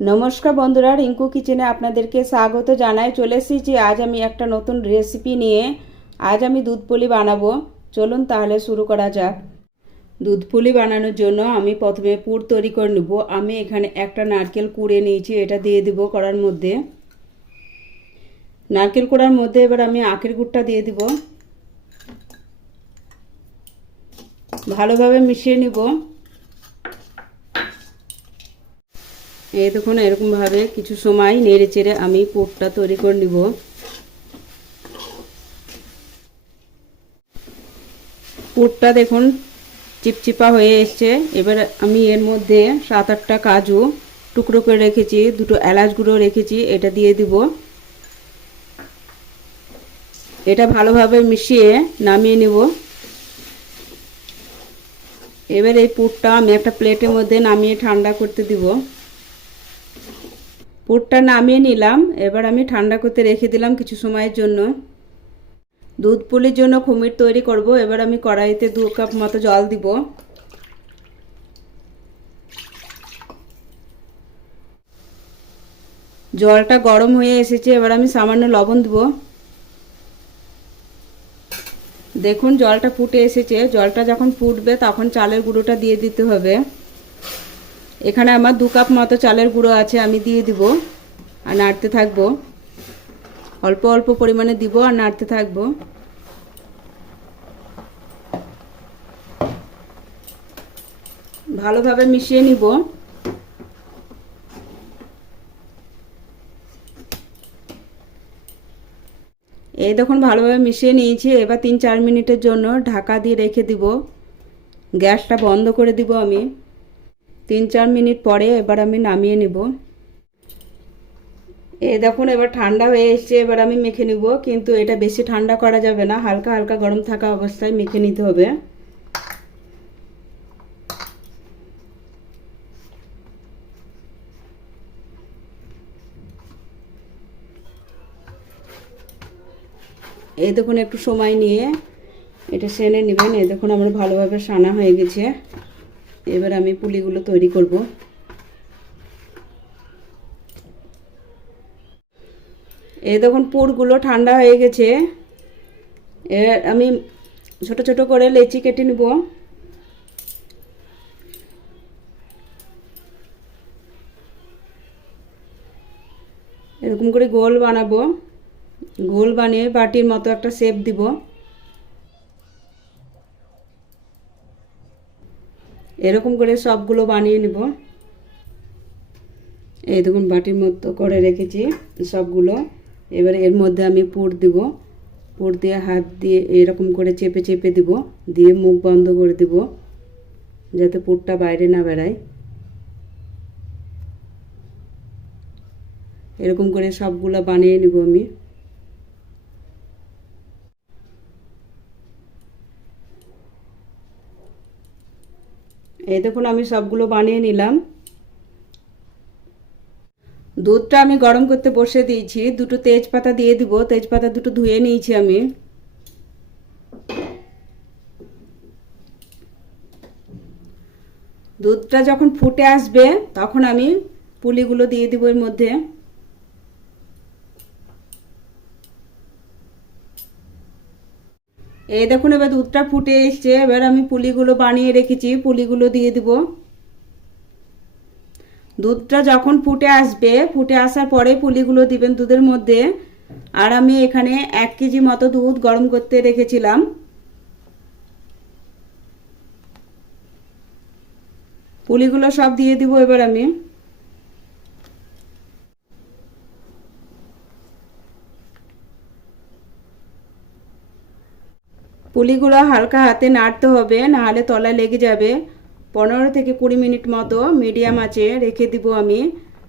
নমস্কার বন্ধুরা, রিঙ্কু কিচেনে আপনাদেরকে স্বাগত জানাই। চলে এসেছি আজ আমি একটা নতুন রেসিপি নিয়ে। আজ আমি দুধ পুলি বানাবো। চলুন তাহলে শুরু করা যাক। দুধ পুলি বানানোর জন্য আমি প্রথমে পুর তৈরি করে নেব। আমি এখানে একটা নারকেল কুড়ে নিয়েছি, এটা দিয়ে দিব কড়ার মধ্যে। নারকেল কোড়ার মধ্যে এবার আমি আখের গুড়টা দিয়ে দিব, ভালোভাবে মিশিয়ে নিব। এই দেখুন, এরকমভাবে কিছু সময় নেড়ে চেড়ে আমি পুরটা তৈরি করে নিব। পুরটা দেখুন চিপচিপা হয়ে এসছে। এবার আমি এর মধ্যে 7-8টা কাজু টুকরো করে রেখেছি, 2টো এলাচ গুঁড়ো রেখেছি, এটা দিয়ে দিব। এটা ভালোভাবে মিশিয়ে নামিয়ে নেব। এবার এই পুরটা আমি একটা প্লেটের মধ্যে নামিয়ে ঠান্ডা করতে দিব। পুরটা নামিয়ে নিলাম, এবার আমি ঠান্ডা করতে রেখে দিলাম কিছু সময়ের জন্য। দুধ পুলির জন্য খুমির তৈরি করব। এবার আমি কড়াইতে 2 কাপ মতো জল দিব। জলটা গরম হয়ে এসেছে, এবার আমি সামান্য লবণ দেব। দেখুন জলটা ফুটে এসেছে। জলটা যখন ফুটবে তখন চালের গুঁড়োটা দিয়ে দিতে হবে। এখানে আমার 2 কাপ মতো চালের গুঁড়ো আছে, আমি দিয়ে দিব আর নাড়তে থাকবো। অল্প অল্প পরিমাণে দিব আর নাড়তে থাকবো। ভালোভাবে মিশিয়ে নিব। এই দেখুন ভালোভাবে মিশিয়ে নিয়েছি। এবার 3-4 মিনিটের জন্য ঢাকা দিয়ে রেখে দিব। গ্যাসটা বন্ধ করে দিব আমি। 3-4 মিনিট পরে এবার আমি নামিয়ে নিব। এই দেখুন এবার ঠান্ডা হয়ে এসছে। এবার আমি মেখে নিব, কিন্তু এটা বেশি ঠান্ডা করা যাবে না, হালকা হালকা গরম থাকা অবস্থায় মেখে নিতে হবে। এই দেখুন একটু সময় নিয়ে এটা সেনে নেবেন। এই দেখুন আমার ভালোভাবে সানা হয়ে গেছে। এবার আমি পুলিগুলো তৈরি করব। এই দেখুন পুরগুলো ঠান্ডা হয়ে গেছে। আমি ছোট ছোট করে লেচি কেটে নেব। এরকম করে গোল বানাবো। গোল বানিয়ে বাটির মতো একটা শেপ দিব। এরকম করে সবগুলো বানিয়ে নেব। এই দেখুন বাটির মতো করে রেখেছি সবগুলো। এবার এর মধ্যে আমি পুর দিব। পুর দিয়ে হাত দিয়ে এরকম করে চেপে চেপে দিব, দিয়ে মুখ বন্ধ করে দিব যাতে পুরটা বাইরে না বেরায়। এরকম করে সবগুলো বানিয়ে নিব আমি। এই দেখুন আমি সবগুলো বানিয়ে নিলাম। দুধটা আমি গরম করতে বসে দিয়েছি। 2টো তেজপাতা দিয়ে দিব। তেজপাতা 2টো ধুয়ে নিয়েছি আমি। দুধটা যখন ফুটে আসবে তখন আমি পুলিগুলো দিয়ে দিব এর মধ্যে। এই দেখুন এবার দুধটা ফুটে এসছে। এবার আমি পুলিগুলো বানিয়ে রেখেছি, পুলিগুলো দিয়ে দিব। দুধটা যখন ফুটে আসবে, ফুটে আসার পরে পুলিগুলো দিবেন দুধের মধ্যে। আর আমি এখানে 1 কেজি মতো দুধ গরম করতে রেখেছিলাম। পুলিগুলো সব দিয়ে দিব এবার আমি। পুলিগুলো হালকা হাতে নাড়তে হবে, নাহলে তলায় লেগে যাবে। 15 থেকে 20 মিনিট মতো মিডিয়াম আঁচে রেখে দিব আমি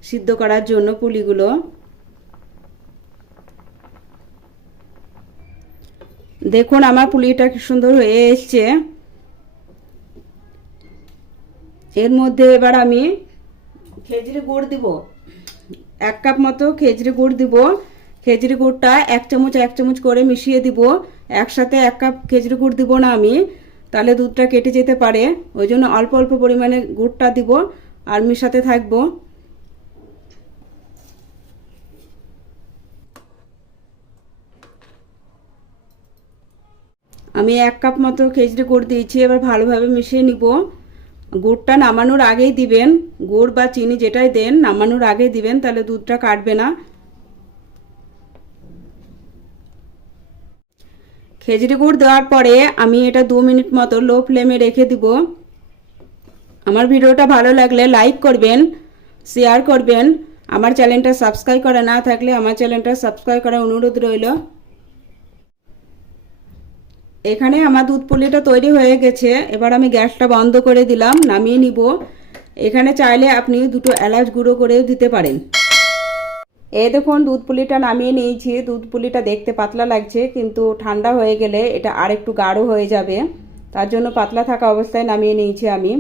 সিদ্ধ করার জন্য পুলিগুলো। দেখুন আমার পুলিটা কি সুন্দর হয়ে এসছে। এর মধ্যে এবার আমি খেজুরি গুড় দিব। 1 কাপ মতো খেজুরি গুড় দিব। খেজুরি গুড়টা 1 চামচ 1 চামচ করে মিশিয়ে দিব। একসাথে 1 কাপ খেজুরি গুড় দিব না আমি, তাহলে দুধটা কেটে যেতে পারে। ওই জন্য অল্প অল্প পরিমাণে গুড়টা দিব আর মিশাতে থাকবো। আমি 1 কাপ মতো খেজুরি গুড় দিয়েছি। এবার ভালোভাবে মিশিয়ে নিব। গুড়টা নামানোর আগেই দিবেন, গুড় বা চিনি যেটাই দেন নামানোর আগেই দিবেন, তাহলে দুধটা কাটবে না। খেজুরি গুড় দেওয়ার পরে আমি এটা 2 মিনিট মতো লো ফ্লেমে রেখে দিব। আমার ভিডিওটা ভালো লাগলে লাইক করবেন, শেয়ার করবেন। আমার চ্যানেলটা সাবস্ক্রাইব করা না থাকলে আমার চ্যানেলটা সাবস্ক্রাইব করার অনুরোধ রইল। এখানে আমার দুধ পুলিটা তৈরি হয়ে গেছে। এবার আমি গ্যাসটা বন্ধ করে দিলাম, নামিয়ে নিব। এখানে চাইলে আপনি 2টো এলাচ গুঁড়ো করেও দিতে পারেন। এই দেখুন দুধ পুলিটা নামিয়ে নিয়েছি। দুধ পুলিটা দেখতে পাতলা লাগছে, কিন্তু ঠান্ডা হয়ে গেলে এটা আরেকটু গাঢ় হয়ে যাবে, তার জন্য পাতলা থাকা অবস্থায় নামিয়ে নিয়েছি আমি।